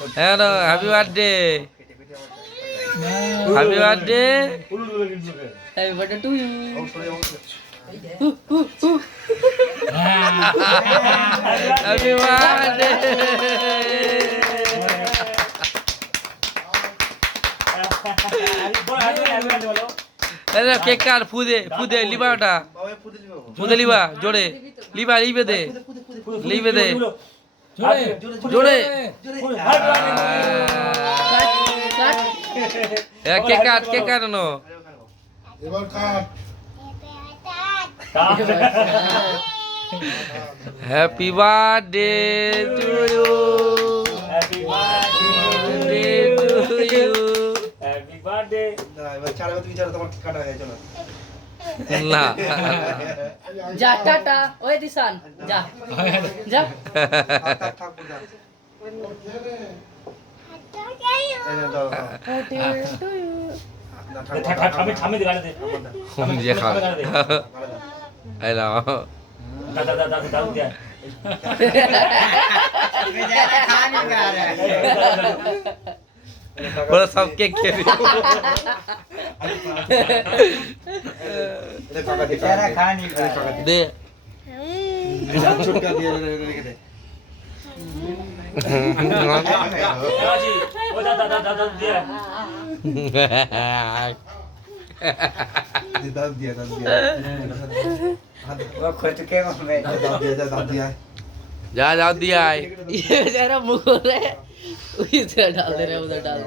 হ্যাঁ happy birthday happy birthday happy birthday to you happy birthday cake cut ফুদে লিবা ওটা ফুদে লিবা জোরে লিবে দে জোরে কেক কাট নো এবার cut happy birthday to you happy birthday to you happy birthday এবার চার তুমি চলো তোমার কাটা হয়ে চলো না যা টাটা ওই দিশান যা যা থাক থাক থামে দে গানে দে যে খা এই নাও দাদা দাদা দাদা দে ওরা সব কেক খেয়ে দিল। बेचारा खा नहीं पा रहा দে छुटका दिया রেখে দে রাজি ও দাদা দাদা দাদা দে दाद दिया वो खुद के में दाद दिया যা যাও দিয়ে আয় ये बेचारा मुंह रहे उधर डाल दे रहे उधर डाल